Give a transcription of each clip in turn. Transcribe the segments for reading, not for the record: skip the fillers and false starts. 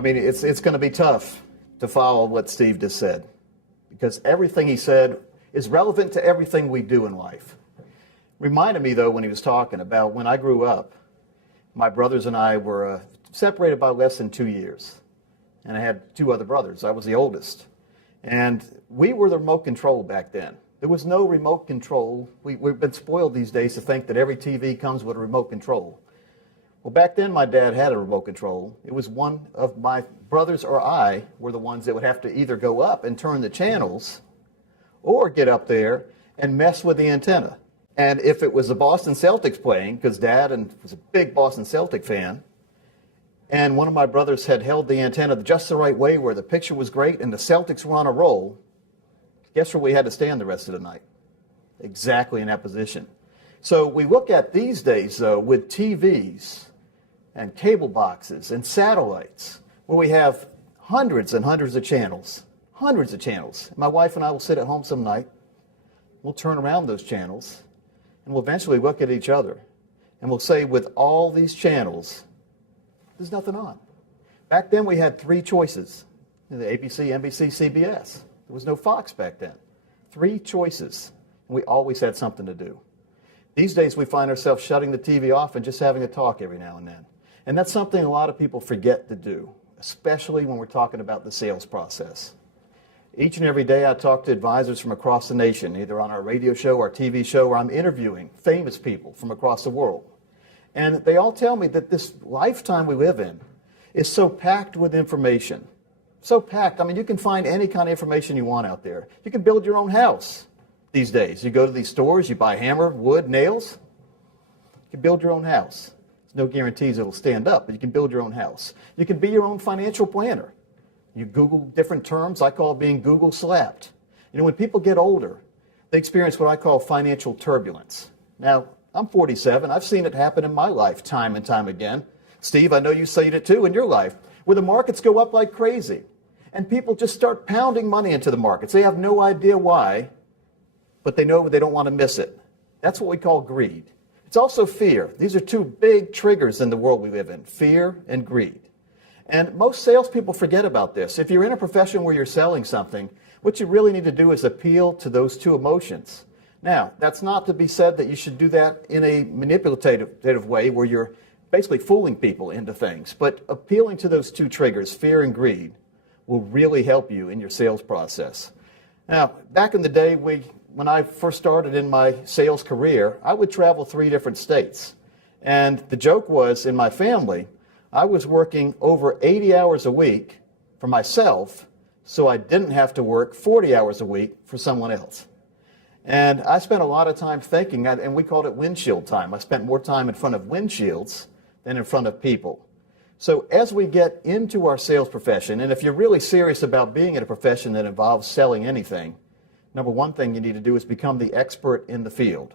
I mean, it's going to be tough to follow what Steve just said, because everything he said is relevant to everything we do in life. Reminded me, though, when he was talking about when I grew up, my brothers and I were separated by less than 2 years. And I had 2 other brothers. I was the oldest. And we were the remote control back then. There was no remote control. We've been spoiled these days to think that every TV comes with a remote control. Well, back then, my dad had a remote control. It was one of my brothers or I were the ones that would have to either go up and turn the channels or get up there and mess with the antenna. And if it was the Boston Celtics playing, because Dad was a big Boston Celtic fan, and one of my brothers had held the antenna just the right way where the picture was great and the Celtics were on a roll, guess where we had to stand the rest of the night? Exactly in that position. So we look at these days, though, with TVs and cable boxes and satellites, where we have hundreds and hundreds of channels. Hundreds of channels. My wife and I will sit at home some night. We'll turn around those channels, and we'll eventually look at each other, and we'll say, with all these channels, there's nothing on. Back then, we had 3 choices. The ABC, NBC, CBS. There was no Fox back then. 3 choices, and we always had something to do. These days, we find ourselves shutting the TV off and just having a talk every now and then. And that's something a lot of people forget to do, especially when we're talking about the sales process. Each and every day, I talk to advisors from across the nation, either on our radio show or TV show, or I'm interviewing famous people from across the world. And they all tell me that this lifetime we live in is so packed with information. So packed. I mean, you can find any kind of information you want out there. You can build your own house these days. You go to these stores, you buy hammer, wood, nails. You can build your own house. There's no guarantees it'll stand up, but you can build your own house. You can be your own financial planner. You Google different terms. I call it being Google slapped. You know, when people get older, they experience what I call financial turbulence. Now, I'm 47. I've seen it happen in my life time and time again. Steve, I know you've seen it too in your life, where the markets go up like crazy. And people just start pounding money into the markets. They have no idea why, but they know they don't want to miss it. That's what we call greed. It's also fear. These are 2 big triggers in the world we live in, fear and greed. And most salespeople forget about this. If you're in a profession where you're selling something, what you really need to do is appeal to those 2 emotions. Now, that's not to be said that you should do that in a manipulative way where you're basically fooling people into things. But appealing to those 2 triggers, fear and greed, will really help you in your sales process. Now, back in the day, when I first started in my sales career, I would travel 3 different states. And the joke was, in my family, I was working over 80 hours a week for myself, so I didn't have to work 40 hours a week for someone else. And I spent a lot of time thinking, and we called it windshield time. I spent more time in front of windshields than in front of people. So as we get into our sales profession, and if you're really serious about being in a profession that involves selling anything, number 1 thing you need to do is become the expert in the field.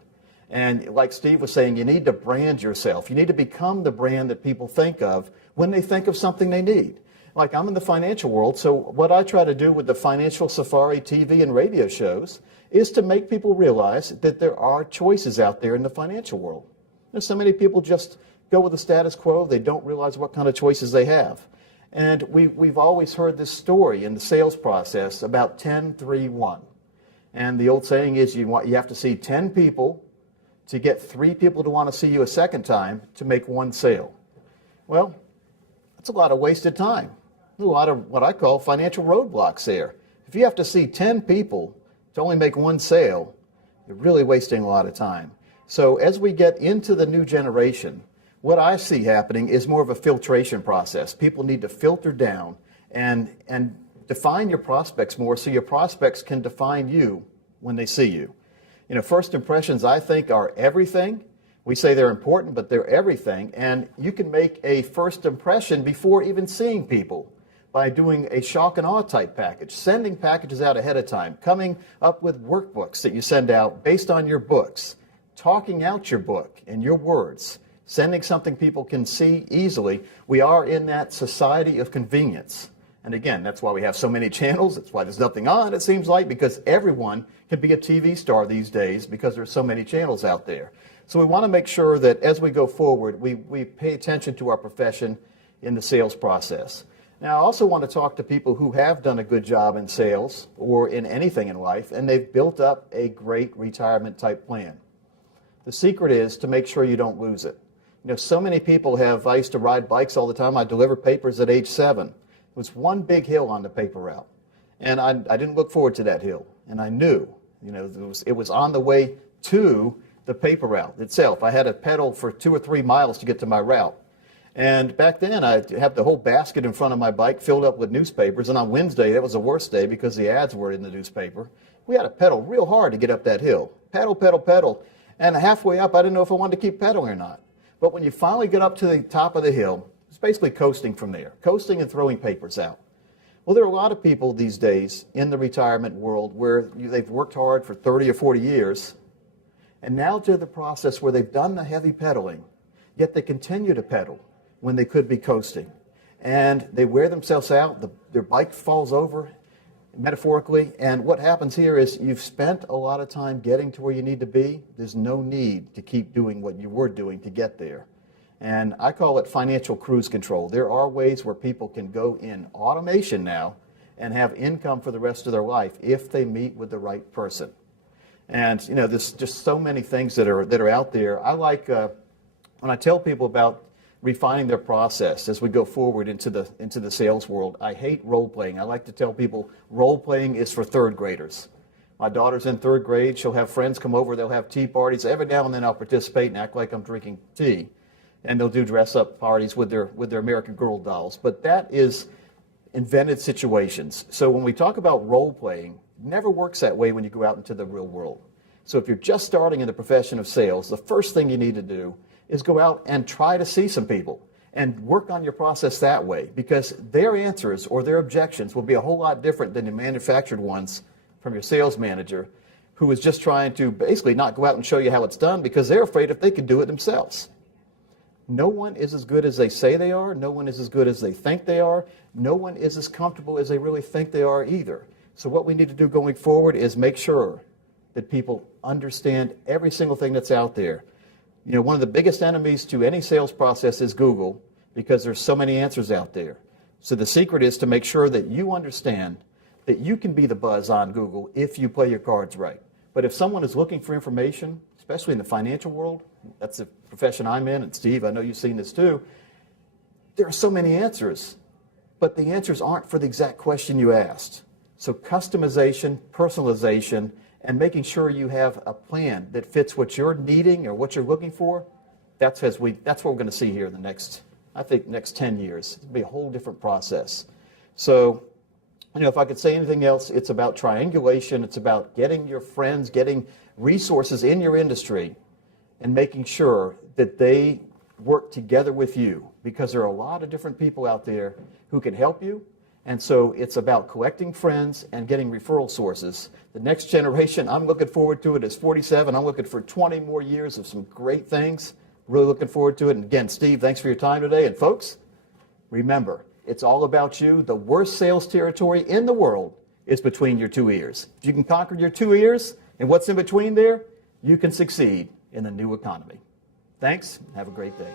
And like Steve was saying, you need to brand yourself. You need to become the brand that people think of when they think of something they need. Like, I'm in the financial world, so what I try to do with the Financial Safari TV and radio shows is to make people realize that there are choices out there in the financial world. So many people just go with the status quo. They don't realize what kind of choices they have. And we've always heard this story in the sales process about 10-3-1. And the old saying is you have to see 10 people to get 3 people to want to see you a second time to make 1 sale. Well, that's a lot of wasted time. There's a lot of what I call financial roadblocks there. If you have to see 10 people to only make 1 sale, you're really wasting a lot of time. So as we get into the new generation, what I see happening is more of a filtration process. People need to filter down and define your prospects more so your prospects can define you when they see you. You know, first impressions, I think, are everything. We say they're important, but they're everything. And you can make a first impression before even seeing people by doing a shock and awe type package, sending packages out ahead of time, coming up with workbooks that you send out based on your books, talking out your book in your words, sending something people can see easily. We are in that society of convenience. And again, that's why we have so many channels. That's why there's nothing on, it seems like, because everyone can be a TV star these days because there's so many channels out there. So we want to make sure that as we go forward, we pay attention to our profession in the sales process. Now, I also want to talk to people who have done a good job in sales or in anything in life, and they've built up a great retirement type plan. The secret is to make sure you don't lose it. You know, so many people have, I used to ride bikes all the time. I delivered papers at age 7. It was one big hill on the paper route. And I didn't look forward to that hill. And I knew, you know, it was on the way to the paper route itself. I had to pedal for 2 or 3 miles to get to my route. And back then, I'd have the whole basket in front of my bike filled up with newspapers. And on Wednesday, that was the worst day because the ads were in the newspaper. We had to pedal real hard to get up that hill. Pedal, pedal, pedal. And halfway up, I didn't know if I wanted to keep pedaling or not. But when you finally get up to the top of the hill, it's basically coasting from there. Coasting and throwing papers out. Well, there are a lot of people these days in the retirement world where they've worked hard for 30 or 40 years. And now to the process where they've done the heavy pedaling, yet they continue to pedal when they could be coasting. And they wear themselves out, their bike falls over, metaphorically, and what happens here is you've spent a lot of time getting to where you need to be. There's no need to keep doing what you were doing to get there. And I call it financial cruise control. There are ways where people can go in automation now and have income for the rest of their life if they meet with the right person. And, you know, there's just so many things that are out there. I like, when I tell people about refining their process as we go forward into the sales world. I hate role playing. I like to tell people role playing is for third graders. My daughter's in 3rd grade. She'll have friends come over. They'll have tea parties. Every now and then I'll participate and act like I'm drinking tea. And they'll do dress up parties with their American Girl dolls. But that is invented situations. So when we talk about role playing, it never works that way when you go out into the real world. So if you're just starting in the profession of sales, the first thing you need to do is go out and try to see some people and work on your process that way, because their answers or their objections will be a whole lot different than the manufactured ones from your sales manager, who is just trying to basically not go out and show you how it's done because they're afraid if they can do it themselves. No one is as good as they say they are. No one is as good as they think they are. No one is as comfortable as they really think they are either. So what we need to do going forward is make sure that people understand every single thing that's out there. You know, one of the biggest enemies to any sales process is Google, because there's so many answers out there. So the secret is to make sure that you understand that you can be the buzz on Google if you play your cards right. But if someone is looking for information, especially in the financial world, that's the profession I'm in, and Steve, I know you've seen this too, there are so many answers, but the answers aren't for the exact question you asked. So customization, personalization, and making sure you have a plan that fits what you're needing or what you're looking for, that's what we're going to see here in the next 10 years. It'll be a whole different process. So, you know, if I could say anything else, it's about triangulation. It's about getting your friends, getting resources in your industry, and making sure that they work together with you, because there are a lot of different people out there who can help you. And so it's about collecting friends and getting referral sources. The next generation, I'm looking forward to it. It's 47. I'm looking for 20 more years of some great things. Really looking forward to it. And again, Steve, thanks for your time today. And folks, remember, it's all about you. The worst sales territory in the world is between your 2 ears. If you can conquer your 2 ears and what's in between there, you can succeed in the new economy. Thanks. Have a great day.